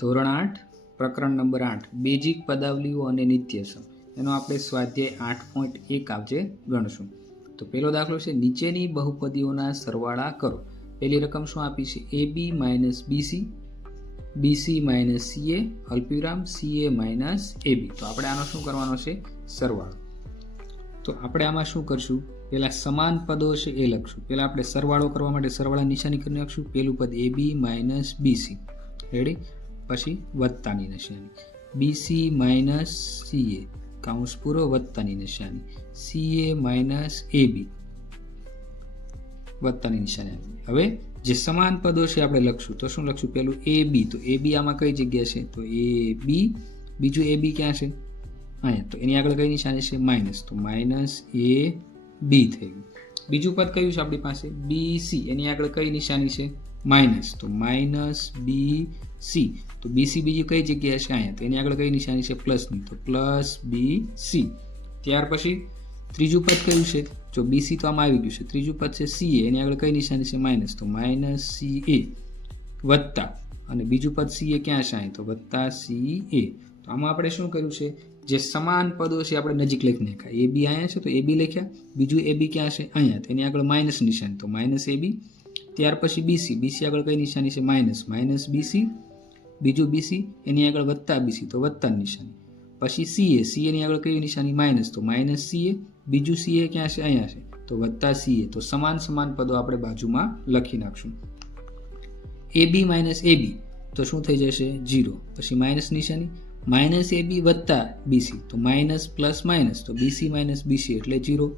ધોરણ 8 પ્રકરણ number 8 basic પદાવલીઓ અને નિત્યસમ એનો આપણે સ્વાધ્યાય 8.1 આવજે ગણશું. તો પહેલો દાખલો છે નીચેની બહુપદીઓના સરવાળા કરો. પહેલી રકમ શું આપી છે? AB minus BC, BC minus CA, અલ્પવિરામ CA માઇનસ AB. તો આપણે આનો શું કરવાનો છે? સરવાળો. તો આપણે આમાં શું કરશું? પહેલા સમાન પદો છે એ લખશું. પહેલા આપણે સરવાળો કરવા માટે સરવાળા નિશાની કરી નાખશું. પહેલું પદ AB માઇનસ BC, રેડી? પછી વત્તાની નિશાની, BC માઇનસ CA કાઉન્સ પૂરો વત્તાની નિશાની, CA માઇનસ AB વત્તાની નિશાની. હવે જે સમાન પદો છે આપણે લખશું. તો શું લખશું? પેલું AB. તો AB આમાં કઈ જગ્યા છે? તો AB. બીજું AB ક્યાં છે? અહીંયા. તો એની આગળ કઈ નિશાની છે? માઇનસ. તો માઇનસ AB થઈ ગયું. બીજું પદ કયું છે આપણી પાસે? BC. એની આગળ કઈ નિશાની છે? માઇનસ. તો માઇનસ BC. તો BC બીજી કઈ જગ્યાએ છે? અહીંયા. તો એની આગળ કઈ નિશાની છે? પ્લસની. તો પ્લસ BC. ત્યાર પછી ત્રીજું પદ કયું છે? જો BC તો આમાં આવી ગયું છે. ત્રીજું પદ છે CA. એની આગળ કઈ નિશાની છે? માઇનસ. તો માઇનસ CA વત્તા, અને બીજું પદ CA ક્યાં છે? અહીં. તો વત્તા CA. તો આમાં આપણે શું કર્યું છે? જે સમાન પદો છે આપણે નજીક લખી નાખ્યા. AB અહીંયા છે તો AB લખ્યા. બીજું AB ક્યાં છે? અહીંયા. તો એની આગળ માઇનસ નિશાની. તો માઇનસ AB. ત્યાર પછી BC. BC આગળ કઈ નિશાની છે? માઇનસ. Minus BC. બીજું BC એની આગળ વત્તા BC. તો વત્તાની નિશાની. પછી CA. CA ની આગળ કઈ નિશાની? માઇનસ. તો માઇનસ CA. બીજું CA ક્યાં છે? અહીંયા છે. તો વત્તા CA. તો સમાન સમાન પદો આપણે બાજુમાં લખી નાખશું. AB માઇનસ AB તો શું થઈ જશે? 0. પછી માઇનસ નિશાની, માઇનસ AB વત્તા BC. તો માઇનસ પ્લસ માઇનસ. તો BC માઇનસ BC એટલે 0.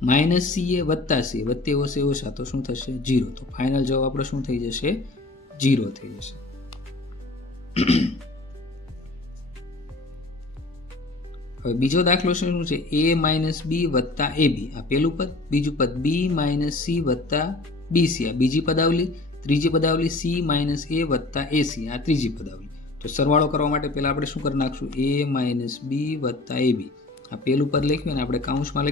માઇનસ CA વત્તા CA, વત્તે ઓછે ઓછા તો શું થશે? 0. તો ફાઇનલ જવાબ આપણો શું થઈ જશે? 0 થઈ જશે. હવે બીજો દાખલો શું છે? A માઇનસ B વત્તા AB. આ પહેલું પદ. બીજું પદ B માઇનસ C વત્તા BC. આ બીજી પદાવલી. ત્રીજી પદાવલી C માઇનસ A વત્તા AC. આ ત્રીજી પદાવલી. તો સરવાળો કરવા માટે પહેલા આપણે શું કરી નાખશું? A માઇનસ B વત્તા AB. આ પહેલું પદ લખ્યું અને આપણે કાઉન્સમાં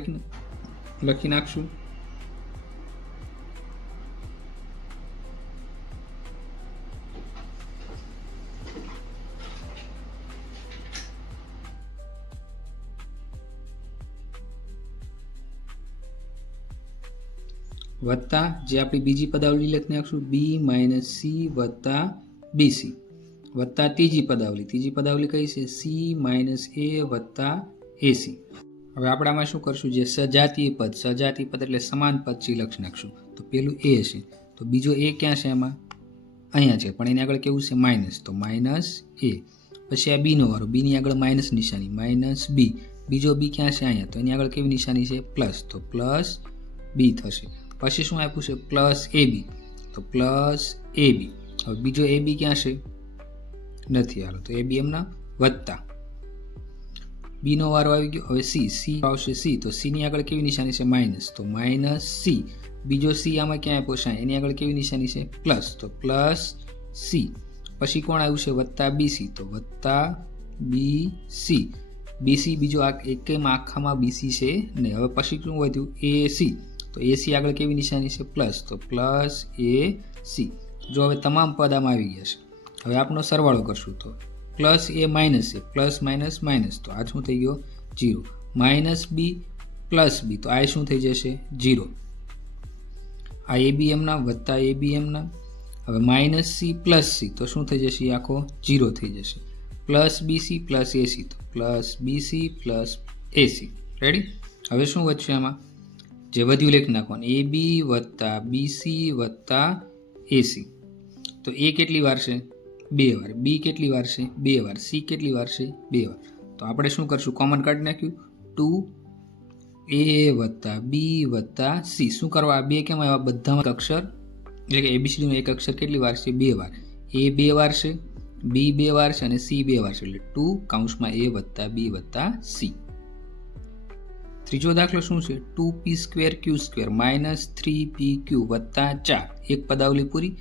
લખી નાખશું. વત્તા જે આપણી બીજી પદાવલી લખી નાખશું B માઇનસ C વત્તા BC વત્તા ત્રીજી પદાવલી. ત્રીજી પદાવલી કઈ છે? C માઇનસ A વત્તા AC. હવે આપણે આમાં શું કરશું? જે સજાતીય પદ, સજાતીય પદ એટલે સમાન પદ છે લખી નાખશું. તો પેલું A છે. તો બીજો A ક્યાં છે? એમાં અહીંયા છે, પણ એની આગળ કેવું છે? માઇનસ. તો માઇનસ A. પછી આ B નો વારો. B ની આગળ માઇનસ નિશાની, માઇનસ B. બીજો B ક્યાં છે? અહીંયા. તો એની આગળ કેવી નિશાની છે? પ્લસ. તો પ્લસ B થશે. પછી શું આપ્યું છે? Plus AB. તો પ્લસ AB. હવે બીજો AB ક્યાં છે? નથી. હાલો તો AB એમના વત્તા. B નો વારો આવી ગયો. હવે C. C આવશે C. તો C ની આગળ કેવી નિશાની છે? માઇનસ. તો માઇનસ C. બીજો C આમાં ક્યાં આપ્યો છે? એની આગળ કેવી નિશાની છે? પ્લસ. તો પ્લસ C. પછી કોણ આવ્યું છે? વત્તા BC. તો વત્તા BC. BC બીજો એકમાં આખામાં BC છે નહીં. હવે પછી શું વધ્યું? AC. તો AC આગળ કેવી નિશાની છે? પ્લસ. તો પ્લસ AC. જો હવે તમામ પદ આમાં આવી ગયા છે. હવે આપણો સરવાળો કરશું. તો plus A minus A, plus minus minus. તો આ શું થઈ ગયો? 0. Minus B plus B. તો આ શું થઈ જશે? 0. આ AB એમના વત્તા AB એમના. હવે માઇનસ C પ્લસ C. તો શું થઈ જશે? આખો 0 થઈ જશે. Plus BC plus AC. તો plus BC plus AC. Ready? હવે શું વધશે આમાં? જે વધ્યું લખી નાખવાનું. AB વત્તા BC વત્તા AC. તો A કેટલી વાર છે? 2 વાર. B કેટલી વાર છે? 2 વાર. C કેટલી વાર છે? 2 વાર. તો આપણે શું કરશું? કોમન કાઢી નાખ્યું. 2A વત્તા B વત્તા C. શું કરવા? આ 2 કેમ આવ્યા? બધામાં અક્ષર એટલે કે ABCD નો એક અક્ષર કેટલી વાર છે? 2 વાર. A 2 વાર છે, B 2 વાર છે અને C 2 વાર છે. એટલે 2 કાઉન્સમાં A વત્તા B વત્તા C. ત્રીજો દાખલો શું છે? 2p square q square minus 3pq વત્તા 4. એક પદાવલી પૂરી.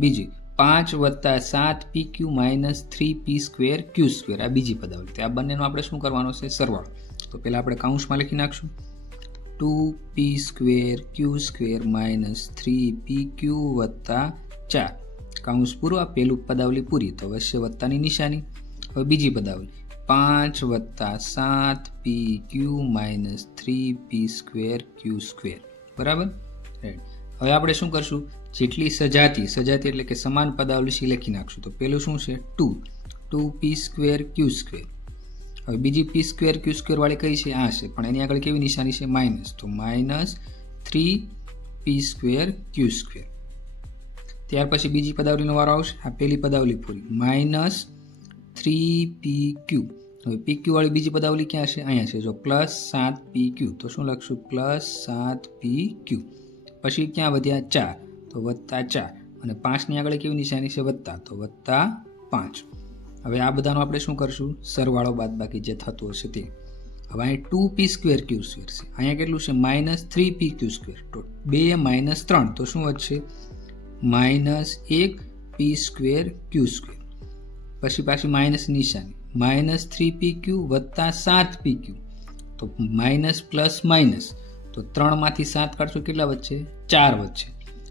બીજી 5 વત્તા 7pq minus 3p square q square. આ બીજી પદાવલી. તો આ બંનેનો આપણે શું કરવાનો છે? સરવાળો. તો પહેલાં આપણે કાઉન્સમાં લખી નાખશું. 2p square q square minus 3pq વત્તા 4 કૌંસ પૂરો, આ પહેલું પદાવલી પૂરી, તો વચ્ચે વત્તાની નિશાની. હવે બીજી પદાવલી 5 + 7pq - 3p² બરાબર. હવે આપણે શું કરશું, જેટલી સજાતી એટલે કે સમાન પદાવલી લખી નાખશું. તો પેલું શું છે 2p²q². હવે બીજી p²q² વાળી કઈ છે, આ છે, પણ એની આગળ કેવી નિશાની છે, માઇનસ, તો -3p²q². ત્યાર પછી બીજી પદાવલીનો વારો આવશે, આ પહેલી પદાવલી પૂરી, -3pq. હવે pq વાળી બીજી પદાવલી ક્યાં છે, અહીંયા છે, જો +7pq. તો શું લખશું, +7pq. પછી ક્યાં વધ્યા 4, તો +4, અને 5ની આગળ કેવી નિશાની છે, વત્તા, તો +5. હવે આ બધાનો આપણે શું કરશું, સરવાળો બાદબાકી જે થતું હશે તે. હવે અહીં 2p²q² છે, અહીંયા કેટલું છે, -3pq². તો 2 - 3, તો શું વધશે, -1p²q². પછી પાછી માઇનસ નિશાની, -3pq + 7pq. તો માઇનસ પ્લસ માઇનસ, તો 3માંથી 7 કાઢશો, કેટલા વધશે, 4 વધશે.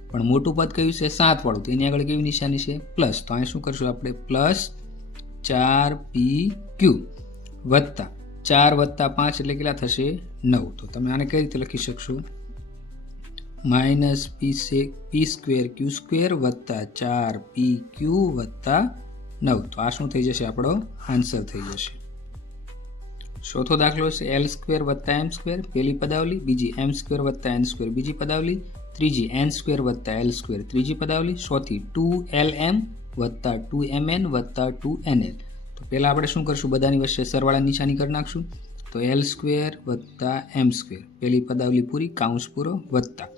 પણ મોટું પદ કયું છે, 7 વાળું, તો એની આગળ કેવી નિશાની છે, પ્લસ. તો અહીં શું કરશું આપણે, +4pq વત્તા 4 + 5 એટલે કેટલા થશે, 9. તો તમે આને કઈ રીતે લખી શકશો, -p²q² + 4pq + 9. તો આ શું થઈ જશે, આપણો આન્સર થઈ જશે. ચોથો દાખલો છે l² + m², પહેલી પદાવલી, બીજી m² + n², બીજી પદાવલી, ત્રીજી n² + l², ત્રીજી પદાવલી, ચોથી 2lm + 2mn + 2nl. તો પહેલા આપણે શું કરશું, બધાની વચ્ચે સરવાળા નિશાની કરી નાખશું. તો l² + m², પહેલી પદાવલી પૂરી, કૌંસ પૂરો, વત્તા.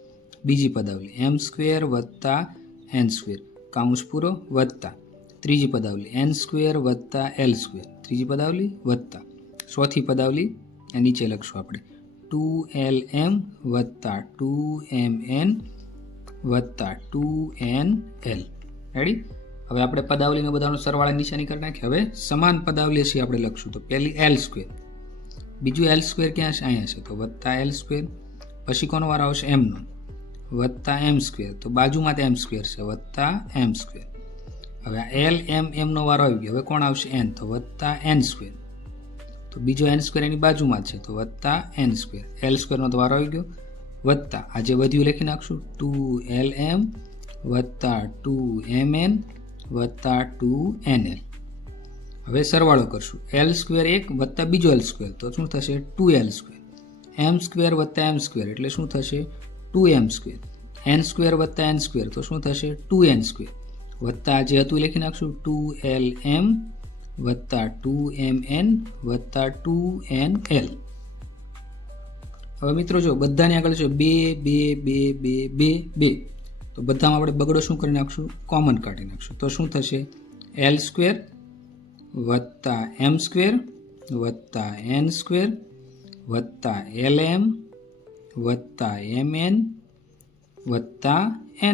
બીજી પદાવલી m² + n², કૌંસ પૂરો, વત્તા. ત્રીજી પદાવલી n² + l², ત્રીજી પદાવલી, વત્તા. ચોથી પદાવલી નીચે લખશું આપણે, 2lm + 2mn + 2nl. રેડી. હવે આપણે પદાવલીનો બધાનો સરવાળા નિશાની કરી નાખીએ. હવે સમાન પદાવલી છે આપણે લખશું. તો પહેલી l², બીજું l² ક્યાં છે, અહીંયા છે, તો +l². પછી કોનો વારો આવશે, m નો, +m². તો બાજુમાં m² છે, +m². હવે l m નો વારો આવી ગયો. હવે કોણ આવશે, n, તો +n². તો બીજો n² એની બાજુમાં છે, તો +n². l² નો તો વારો આવી ગયો, વત્તા આ જે વધ્યું લખી નાખશું, 2lm + 2mn + 2nl. હવે સરવાળો કરશું, l² એક વત્તા બીજો l², તો શું થશે, 2l². m² + m² એટલે શું થશે, 2m². n² + n², તો શું થશે, 2n². વત્તા જે હતું લખી નાખશું, 2lm + 2mn + 2nl. હવે મિત્રો જો બધાની આગળ છે 2 2 2 2 2 2, તો બધામાં આપણે બગડો શું કરી નાખશું, કોમન કાઢી નાખશું. તો શું થશે, l² + m² + n² + lm + mn +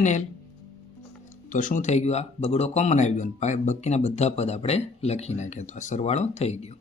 nl. તો શું થઈ ગયું, આ બગડો કોમન આવી ગયો, બાકીના બધા પદ આપણે લખી નાખ્યા. તો આ સરવાળો થઈ ગયો.